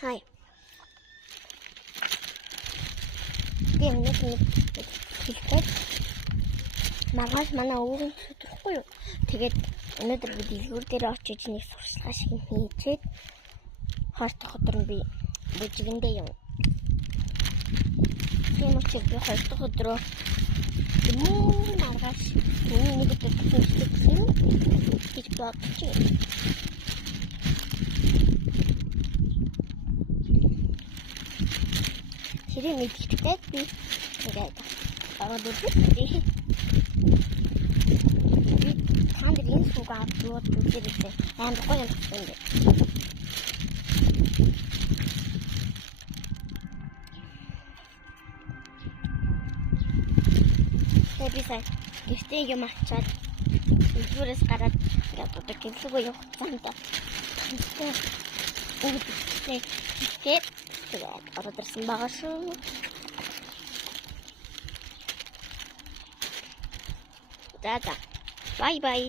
Хай. Би өнөөдөр хэлэхэд маргааш манай өвгөн өдрөхгүй юу. Тэгээд өнөөдөр би дэлгүүр дээр очиж нэг сурчлага шиг хийчээд хоёр дахь өдөр нь би бүжигэндээ юм. Тийм учраас би хоёр дахь өдрөө маргааш нэг өдөр бүжиглэсэн гэж бодож байна. Тэр мэдээлэлтэй би ингээд ороод үзээ. Танд энэ сүг аваад үзээрэй. Амар гоё юм байна. Тэбисай гэртээ юм авчаад дэлгүүрээс гараад ингээд одоо гэлгүй явах цаанда. Тэгээд ороод ирсэн байгаа шүү. За. Bye bye.